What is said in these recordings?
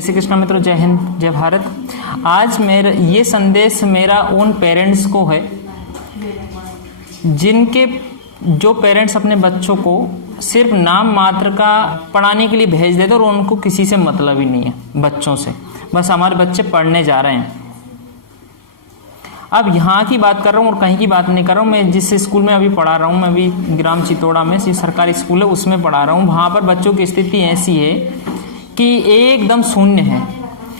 श्री कृष्ण मित्रों, जय हिंद, जय भारत। आज मेरा ये संदेश मेरा उन पेरेंट्स को है जिनके जो पेरेंट्स अपने बच्चों को सिर्फ नाम मात्र का पढ़ाने के लिए भेज देते और उनको किसी से मतलब ही नहीं है बच्चों से, बस हमारे बच्चे पढ़ने जा रहे हैं। अब यहाँ की बात कर रहा हूँ और कहीं की बात नहीं कर रहा हूँ। मैं जिस स्कूल में अभी पढ़ा रहा हूँ, मैं अभी ग्राम चितौड़ा में सरकारी स्कूल है उसमें पढ़ा रहा हूँ। वहाँ पर बच्चों की स्थिति ऐसी है कि एकदम शून्य है।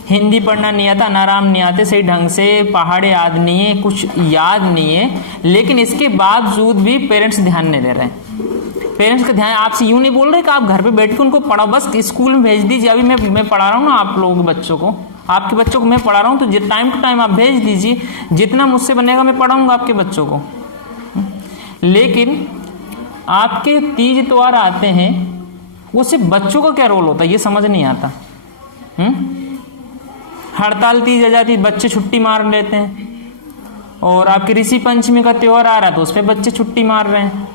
हिंदी पढ़ना नहीं आता, नाराम नहीं आते सही ढंग से, पहाड़े याद नहीं है, कुछ याद नहीं है, लेकिन इसके बावजूद भी पेरेंट्स ध्यान नहीं दे रहे हैं। पेरेंट्स का ध्यान आपसे यूँ नहीं बोल रहे कि आप घर पे बैठ के उनको पढ़ाओ, बस स्कूल में भेज दीजिए। अभी मैं पढ़ा रहा हूँ ना आप लोगों के बच्चों को, आपके बच्चों को मैं पढ़ा रहा हूँ, तो टाइम टू टाइम आप भेज दीजिए। जितना मुझसे बनेगा मैं पढ़ाऊँगा आपके बच्चों को। लेकिन आपके तीज त्योहार आते हैं, उससे बच्चों का क्या रोल होता है ये समझ नहीं आता। हड़ताल तीज आ जाती, बच्चे छुट्टी मार लेते हैं। और आपकी ऋषि पंचमी का त्योहार आ रहा है तो उस पर बच्चे छुट्टी मार रहे हैं।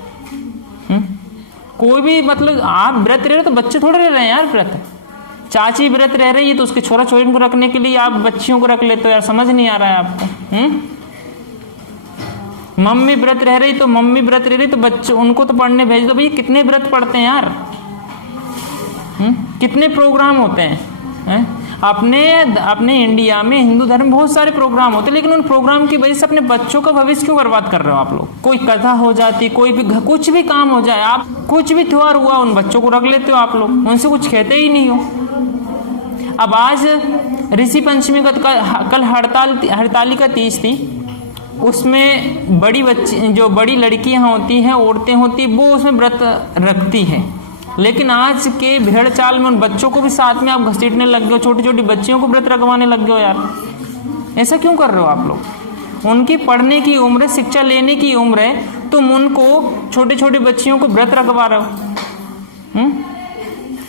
कोई भी मतलब आप व्रत रह रहे तो बच्चे थोड़े रह रहे हैं यार व्रत। चाची व्रत रह रही है तो उसके छोरा छोरी को रखने के लिए आप बच्चियों को रख लेते हो यार, समझ नहीं आ रहा है आपको। मम्मी व्रत रह रही तो मम्मी व्रत रह रही तो बच्चे उनको तो पढ़ने भेज दो। भैया कितने व्रत पढ़ते हैं यार, कितने प्रोग्राम होते हैं। अपने इंडिया में हिंदू धर्म बहुत सारे प्रोग्राम होते हैं, लेकिन उन प्रोग्राम की वजह से अपने बच्चों का भविष्य क्यों बर्बाद कर रहे हो आप लोग। कोई कथा हो जाती, कोई भी कुछ भी काम हो जाए, आप कुछ भी त्योहार हुआ उन बच्चों को रख लेते हो आप लोग, उनसे कुछ कहते ही नहीं हो। अब आज ऋषि पंचमी का कल हड़तालिका तीज थी, उसमें बड़ी बच्ची जो बड़ी लड़कियां होती हैं, औरतें होती, वो उसमें व्रत रखती है। लेकिन आज के भेड़ चाल में उन बच्चों को भी साथ में आप घसीटने लग गए हो, छोटी छोटी बच्चियों को व्रत रखवाने लग गए हो यार। ऐसा क्यों कर रहे हो आप लोग। उनकी पढ़ने की उम्र है, शिक्षा लेने की उम्र है, तुम उनको छोटे छोटे बच्चियों को व्रत रखवा रहे हो।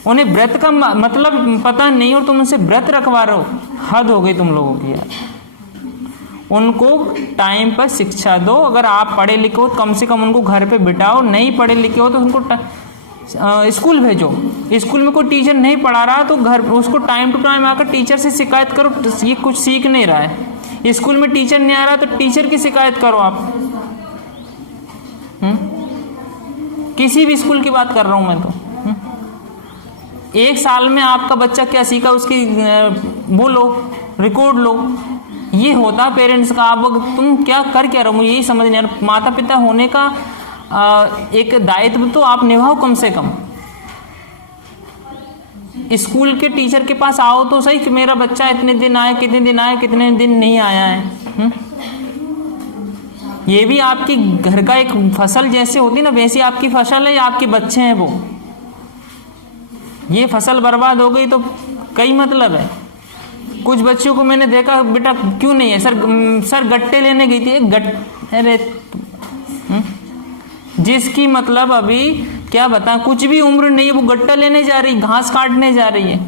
उन्हें व्रत का मतलब पता नहीं और तुम उनसे व्रत रखवा रहे हो। हद हो गई तुम लोगों की यार। उनको टाइम पर शिक्षा दो। अगर आप पढ़े लिखे हो तो कम से कम उनको घर पे बिठाओ, नहीं पढ़े लिखे हो तो उनको स्कूल भेजो। स्कूल में कोई टीचर नहीं पढ़ा रहा तो घर उसको टाइम टू टाइम आकर टीचर से शिकायत करो, ये कुछ सीख नहीं रहा है। स्कूल में टीचर नहीं आ रहा तो टीचर की शिकायत करो आप। किसी भी स्कूल की बात कर रहा हूं मैं तो। एक साल में आपका बच्चा क्या सीखा उसकी वो लो, रिकॉर्ड लो। ये होता पेरेंट्स का। आप तुम क्या कर क्या रहे हो, मुझे यही समझ नहीं आ रहा। माता पिता होने का एक दायित्व तो आप निभाओ कम से कम। स्कूल के टीचर के पास आओ तो सही कि मेरा बच्चा इतने दिन आया, कितने दिन आया, कितने दिन नहीं आया है। ये भी आपकी घर का एक फसल जैसे होती ना, वैसी आपकी फसल है, आपके बच्चे हैं वो। ये फसल बर्बाद हो गई तो कई मतलब है। कुछ बच्चों को मैंने देखा, बेटा क्यों नहीं है सर गट्टे लेने गई थी। अरे जिसकी मतलब अभी क्या बता, कुछ भी उम्र नहीं है, वो गट्टा लेने जा रही, घास काटने जा रही है।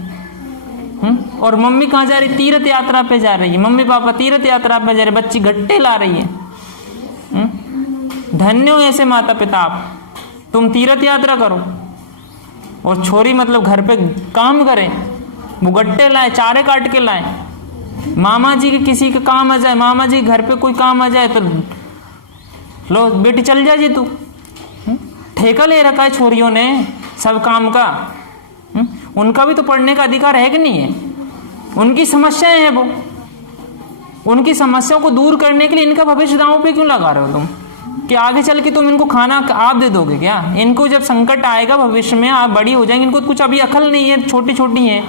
और मम्मी कहाँ जा रही, तीर्थ यात्रा पे जा रही है। मम्मी पापा तीर्थ यात्रा पे जा रहे, बच्ची गट्टे ला रही है। धन्य हो ऐसे माता पिता आप। तुम तीर्थ यात्रा करो और छोरी मतलब घर पे काम करे, वो गट्टे लाए, चारे काट के लाए। मामा जी के किसी का काम आ जाए, मामा जी घर पे कोई काम आ जाए तो लो बेटी चल जा जी तू। ठेका ले रखा है छोरियों ने सब काम का। उनका भी तो पढ़ने का अधिकार है कि नहीं है। उनकी समस्याएं हैं वो, उनकी समस्याओं को दूर करने के लिए इनका भविष्य दांव पे क्यों लगा रहे हो तुम, कि आगे चल के तुम इनको खाना आप दे दोगे क्या। इनको जब संकट आएगा भविष्य में, आप बड़ी हो जाएंगे, इनको कुछ अभी अकल नहीं है, छोटी छोटी है।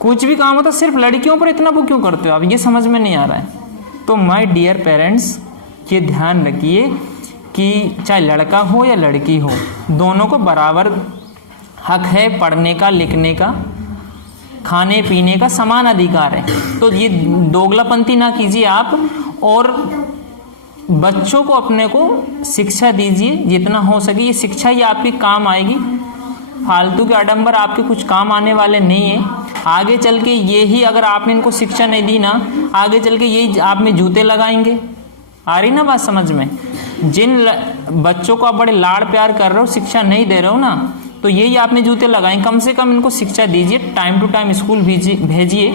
कुछ भी काम होता सिर्फ लड़कियों पर इतना वो क्यों करते हो आप, ये समझ में नहीं आ रहा है। तो माय डियर पेरेंट्स, ये ध्यान रखिए कि चाहे लड़का हो या लड़की हो, दोनों को बराबर हक है पढ़ने का, लिखने का, खाने पीने का समान अधिकार है। तो ये दोगलापंथी ना कीजिए आप, और बच्चों को अपने को शिक्षा दीजिए जितना हो सके। ये शिक्षा ही आपकी काम आएगी। फालतू के आडंबर आपके कुछ काम आने वाले नहीं है। आगे चल के यही, अगर आपने इनको शिक्षा नहीं दी ना, आगे चल के यही आप में जूते लगाएंगे। आ रही ना बात समझ में। जिन बच्चों को आप बड़े लाड़ प्यार कर रहे हो, शिक्षा नहीं दे रहे हो ना, तो यही आपने जूते लगाए, कम से कम इनको शिक्षा दीजिए, टाइम टू टाइम स्कूल भेजिए,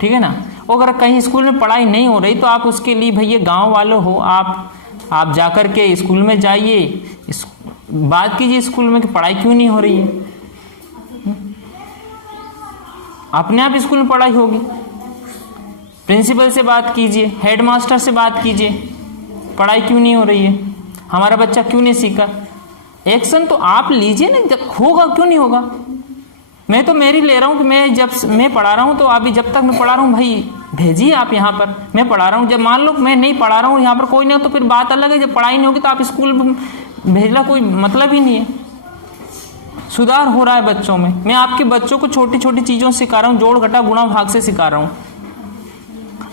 ठीक है ना। अगर कहीं स्कूल में पढ़ाई नहीं हो रही तो आप उसके लिए भैया गांव वाले हो, आप जाकर के स्कूल में जाइए, बात कीजिए स्कूल में कि पढ़ाई क्यों नहीं हो रही है। अपने आप स्कूल में पढ़ाई होगी। प्रिंसिपल से बात कीजिए, हेडमास्टर से बात कीजिए, पढ़ाई क्यों नहीं हो रही है, हमारा बच्चा क्यों नहीं सीखा। एक्शन तो आप लीजिए ना, जब होगा क्यों नहीं होगा। मैं तो मेरी ले रहा हूँ कि मैं जब मैं पढ़ा रहा हूँ तो अभी जब तक मैं पढ़ा रहा हूँ भाई भेजिए आप यहाँ पर, मैं पढ़ा रहा हूँ। जब मान लो मैं नहीं पढ़ा रहा हूँ यहाँ पर कोई नहीं हो तो फिर बात अलग है, जब पढ़ाई नहीं होगी तो आप स्कूल भेजना कोई मतलब ही नहीं है। सुधार हो रहा है बच्चों में, मैं आपके बच्चों को छोटी छोटी चीज़ों से सिखा रहा हूँ, जोड़ घटा गुणा भाग से सिखा रहा हूँ।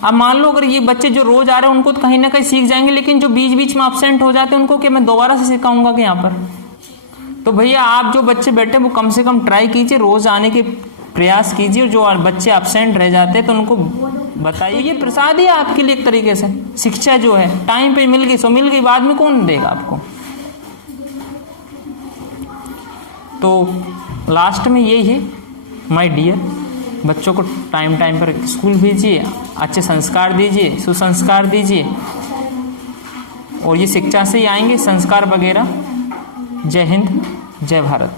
अब मान लो अगर ये बच्चे जो रोज आ रहे हैं उनको तो कहीं ना कहीं सीख जाएंगे, लेकिन जो बीच बीच में एब्सेंट हो जाते हैं उनको क्या मैं दोबारा से सिखाऊंगा कि यहाँ पर। तो भैया आप जो बच्चे बैठे वो कम से कम ट्राई कीजिए, रोज आने के प्रयास कीजिए, और जो बच्चे एब्सेंट रह जाते हैं तो उनको बताइए। तो ये प्रसाद ही आपके लिए एक तरीके से शिक्षा जो है, टाइम पे मिल गई सो मिल गई, बाद में कौन देगा आपको। तो लास्ट में यही है माय डियर, बच्चों को टाइम टाइम पर स्कूल भेजिए, अच्छे संस्कार दीजिए, सुसंस्कार दीजिए, और ये शिक्षा से ही आएंगे संस्कार वगैरह। जय हिंद, जय भारत।